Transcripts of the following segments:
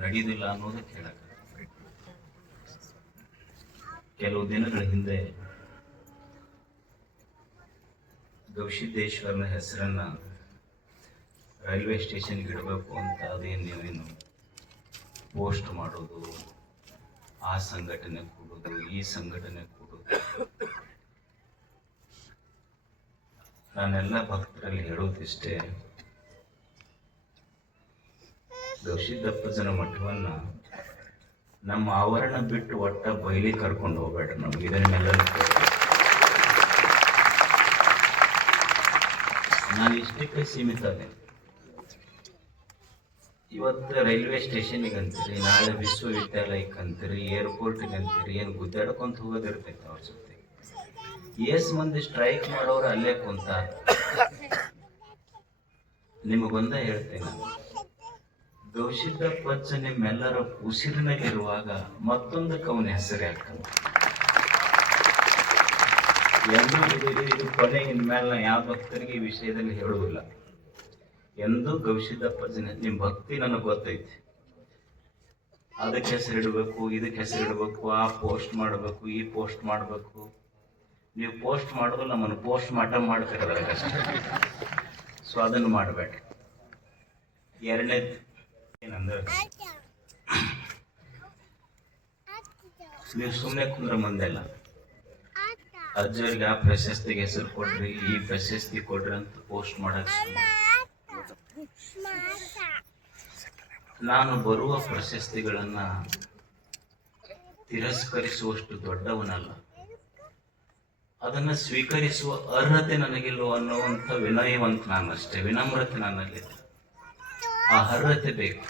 ನಡೆಯುವುದಿಲ್ಲ ಅನ್ನೋದಕ್ಕೆ ಹೇಳಕ್ಕೆ ಕೆಲವು ದಿನಗಳ ಹಿಂದೆ ಗವಿಸಿದ್ದೇಶ್ವರನ ಹೆಸರನ್ನ ರೈಲ್ವೆ ಸ್ಟೇಷನ್ಗೆ ಇಡಬೇಕು ಅಂತ ಅದೇನು ನೀವೇನು ಪೋಸ್ಟ್ ಮಾಡೋದು, ಆ ಸಂಘಟನೆ ಕೂಡೋದು, ಈ ಸಂಘಟನೆ ಕೂಡೋದು? ನಾನೆಲ್ಲ ಭಕ್ತರಲ್ಲಿ ಹೇಳೋದಿಷ್ಟೇ ಗವಿಸಿದ್ದಪ್ಪಜನ ಮಠವನ್ನ ನಮ್ಮ ಆವರಣ ಬಿಟ್ಟು ಒಟ್ಟ ಬಯಲಿ ಕರ್ಕೊಂಡು ಹೋಗ್ಬೇಡ್ರಿ ನಮ್ಗೆ. ಇದನ್ನೆಲ್ಲ ನಾನು ಇಷ್ಟಕ್ಕೆ ಸೀಮಿತ ಅದೇ ಇವತ್ತು ರೈಲ್ವೆ ಸ್ಟೇಷನ್ಗೆ ಅಂತೀರಿ, ನಾಳೆ ವಿಶ್ವವಿದ್ಯಾಲಯಕ್ಕೆ ಅಂತೀರಿ, ಏರ್ಪೋರ್ಟ್ಗೆ ಅಂತೀರಿ, ಏನು ಗುದ್ದಾಡ್ಕೊಂತ ಹೋಗೋದಿರ್ತೈತೆ ಅವ್ರ ಜೊತೆ. ಎಸ್ ಮಂದಿ ಸ್ಟ್ರೈಕ್ ಮಾಡೋರು ಅಲ್ಲೇ ಕುಂತ ನಿಮಗೊಂದ ಹೇಳ್ತೇನೆ ಗೌಶಿದ್ದ ಪಚ್ಚ ನಿಮ್ಮೆಲ್ಲರ ಉಸಿರಿನಲ್ಲಿರುವಾಗ ಮತ್ತೊಂದು ಕವನ ಹೆಸರು ಯಾಕಂತ ಎಂದೂ ಇದು ಕೊನೆ ಇನ್ಮೇಲೆ ನಾ ಯಾವ ಭಕ್ತರಿಗೆ ಈ ವಿಷಯದಲ್ಲಿ ಹೇಳುವುದಿಲ್ಲ. ಎಂದು ಗವಿಸಿದ್ದಪ್ಪ ಜನ ನಿಮ್ಮ ಭಕ್ತಿ ನನಗೆ ಗೊತ್ತೈತಿ. ಅದಕ್ಕೆ ಹೆಸರಿಡಬೇಕು ಇದಕ್ಕೆ ಹೆಸರಿಡಬೇಕು ಆ ಪೋಸ್ಟ್ ಮಾಡಬೇಕು, ಈ ಪೋಸ್ಟ್ ಮಾಡಬೇಕು. ನೀವು ಪೋಸ್ಟ್ ಮಾಡೋದು ನಮ್ಮನ್ನು ಪೋಸ್ಟ್ ಮಾಟ ಮಾಡ್ತಾರೆ ಸೊ ಅದನ್ನು ಮಾಡಬೇಡ್ರಿ ಎರಡನೇದು ನೀವು ಸುಮ್ಮನೆ ಕುಂದ್ರ ಮಂದೆಲ್ಲ ಅಜ್ಜರಿಗೆ ಆ ಪ್ರಶಸ್ತಿಗೆ ಹೆಸರು ಕೊಡ್ರಿ ಈ ಪ್ರಶಸ್ತಿ ಕೊಡ್ರಿ ಅಂತ ಪೋಸ್ಟ್ ಮಾಡಕ್ ನಾನು ಬರುವ ಪ್ರಶಸ್ತಿಗಳನ್ನ ತಿರಸ್ಕರಿಸುವಷ್ಟು ದೊಡ್ಡವನಲ್ಲ. ಅದನ್ನ ಸ್ವೀಕರಿಸುವ ಅರ್ಹತೆ ನನಗಿಲ್ವೋ ಅನ್ನೋವಂಥ ವಿನಯವಂತ ನಾನಷ್ಟೇ ವಿನಮ್ರತೆ ನನ್ನಲ್ಲಿ ಆ ಅರ್ಹತೆ ಬೇಕು.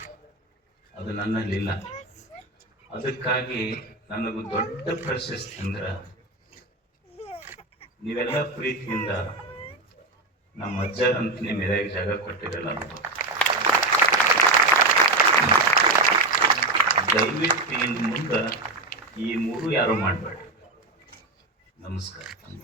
ಅದು ನನ್ನಲ್ಲಿಲ್ಲ. ಅದಕ್ಕಾಗಿ ನನಗೂ ದೊಡ್ಡ ಪ್ರಶಸ್ತಿ ಅಂದ್ರೆ ನೀವೆಲ್ಲ ಪ್ರೀತಿಯಿಂದ ನಮ್ಮ ಅಜ್ಜರಂತ ನಿಮ್ಮ ಜಾಗ ಕೊಟ್ಟಿರಲ್ಲ ದಯವಿಟ್ಟು ಇನ್ನು ಮುಂದೆ ಈ ಮೂರು ಯಾರು ಮಾಡಬೇಡ. ನಮಸ್ಕಾರ.